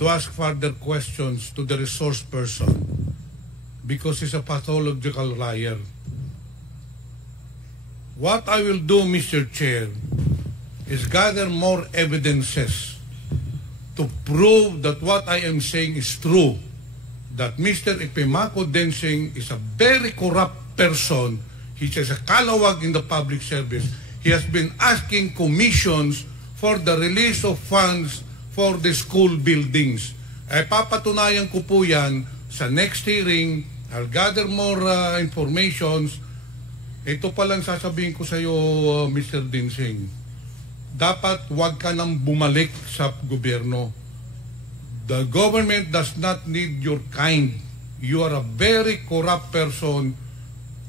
to ask further questions to the resource person because he's a pathological liar. What I will do, Mr. Chair, is gather more evidences to prove that what I am saying is true, that Mr. Epimaco Densing is a very corrupt person. He is a kalawag in the public service. He has been asking commissions for the release of funds for the school buildings. Papatunayan ko po yan sa next hearing. I'll gather more informations. Ito pa lang sasabihin ko sa iyo, Mr. Densing. Dapat wag ka nang bumalik sa gobyerno. The government does not need your kind. You are a very corrupt person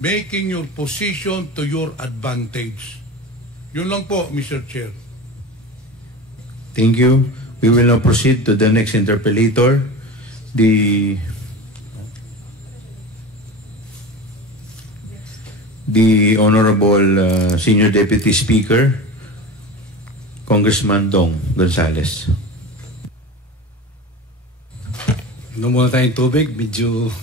making your position to your advantage. Yun lang po, Mr. Chair. Thank you. We will now proceed to the next interpellator. The Honorable Senior Deputy Speaker, Congressman Dong Gonzales. Inom muna tayong tubig, medyo...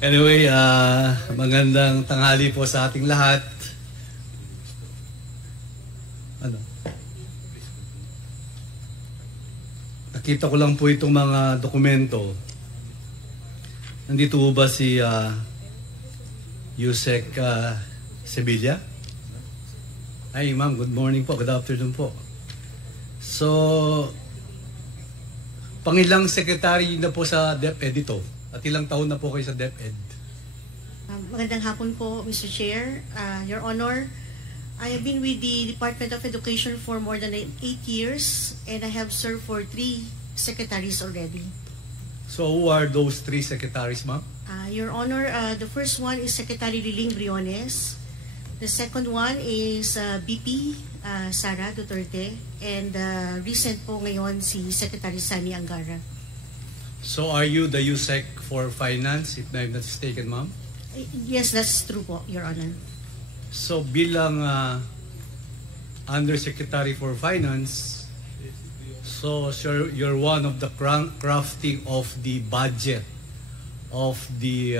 Anyway, magandang tanghali po sa ating lahat. Nakita ko lang po itong mga dokumento. Nandito ba si Yusek Sevilla? Ay, ma'am, good morning po, good afternoon po. So, pangilang secretary na po sa DepEd ito? At ilang taon na po kayo sa DepEd? Magandang hapon po, Mr. Chair. Your Honor, I have been with the Department of Education for more than 8 years and I have served for 3 secretaries already. So who are those 3 secretaries, ma'am? Your Honor, the first one is Secretary Liling Briones. The second one is BP Sara Duterte. And recent po ngayon si Secretary Sani Angara. So are you the USEC for Finance, if I'm not mistaken, ma'am? Yes, that's true po, Your Honor. So bilang Undersecretary for Finance, so sir, you're one of the crafting of the budget of the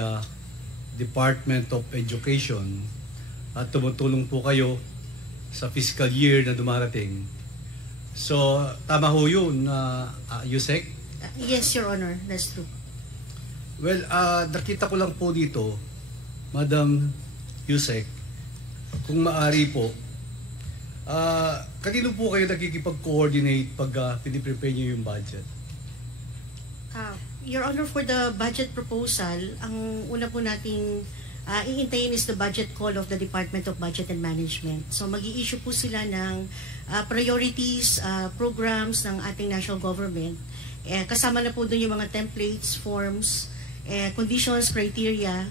Department of Education at tumutulong po kayo sa fiscal year na dumarating. So tama ho yun, USEC? Yes, Your Honor, that's true. Well, nakita ko lang po dito, Madam Yusek, kung maaari po, kanino po kayo nakikipag-coordinate pag piniprepare nyo yung budget? Your Honor, for the budget proposal, ang una po nating iintayin is the budget call of the Department of Budget and Management. So mag-i-issue po sila ng priorities, programs ng ating national government. Kasama na po doon yung mga templates, forms, conditions, criteria.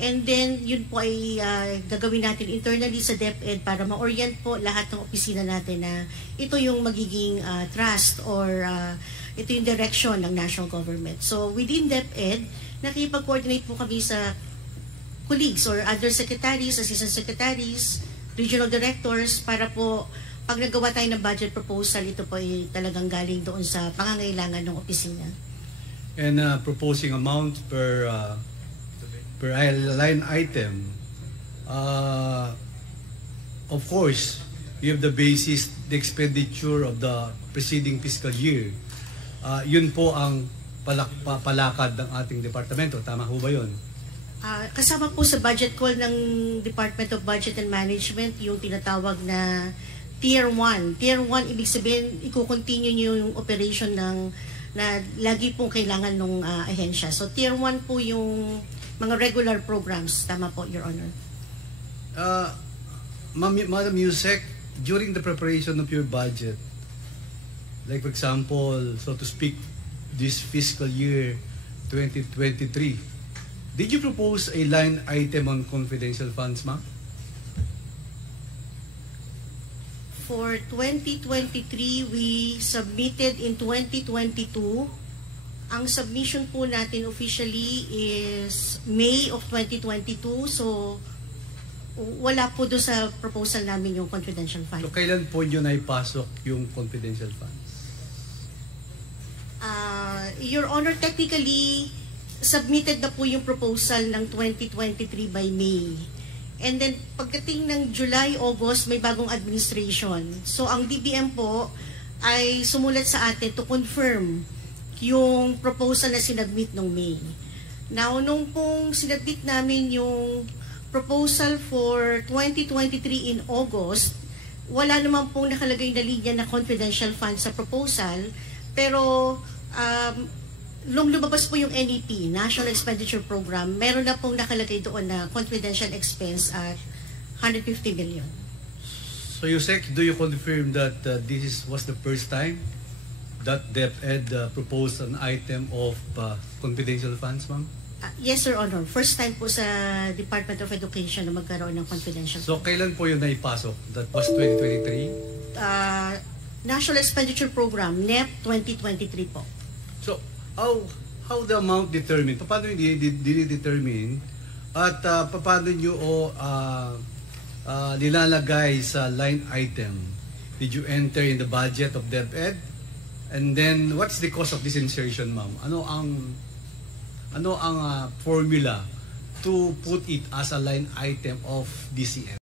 And then, yun po ay gagawin natin internally sa DepEd para ma-orient po lahat ng opisina natin na ito yung magiging trust or ito yung direction ng national government. So, within DepEd, nakipag-coordinate po kami sa colleagues or other secretaries, assistant secretaries, regional directors para po pag nagawa tayo ng budget proposal, ito po ay talagang galing doon sa pangangailangan ng opisina. And proposing amount per line item, of course, you have the basis, the expenditure of the preceding fiscal year. Yun po ang palakad ng ating departamento. Tama ho ba yun? Kasama po sa budget call ng Department of Budget and Management yung tinatawag na Tier 1. Tier 1, ibig sabihin, i-continue nyo yung operation ng na lagi pong kailangan ng ahensya. So, Tier 1 po yung mga regular programs. Tama po, Your Honor. Madam Yusek, during the preparation of your budget, like for example, so to speak, this fiscal year 2023, did you propose a line item on confidential funds, ma'am? For 2023, we submitted in 2022. Ang submission po natin officially is May of 2022. So, wala po doon sa proposal namin yung confidential fund. So kailan po nyo naipasok yung confidential funds? Your Honor, technically, submitted na po yung proposal ng 2023 by May. And then, pagdating ng July, August, may bagong administration. So, ang DBM po ay sumulat sa atin to confirm yung proposal na sinabmit ng May. Now, nung pong sinabmit namin yung proposal for 2023 in August, wala naman pong nakalagay na linya na confidential fund sa proposal, pero nung lumabas po yung NEP, National Expenditure Program, meron na pong nakalagay doon na confidential expense at 150 million. So Yusek, do you confirm that this was the first time that DepEd proposed an item of confidential funds, ma'am? Yes, Sir Honor. First time po sa Department of Education na magkaroon ng confidential. So kailan po yun naipasok? That was 2023? National Expenditure Program, NEP 2023 po. So how the amount determined? Paano dinidetermine? At paano nyo nilalagay sa line item? Did you enter in the budget of DepEd? And then what's the cost of this insertion, ma'am? Ano ang formula to put it as a line item of DCM?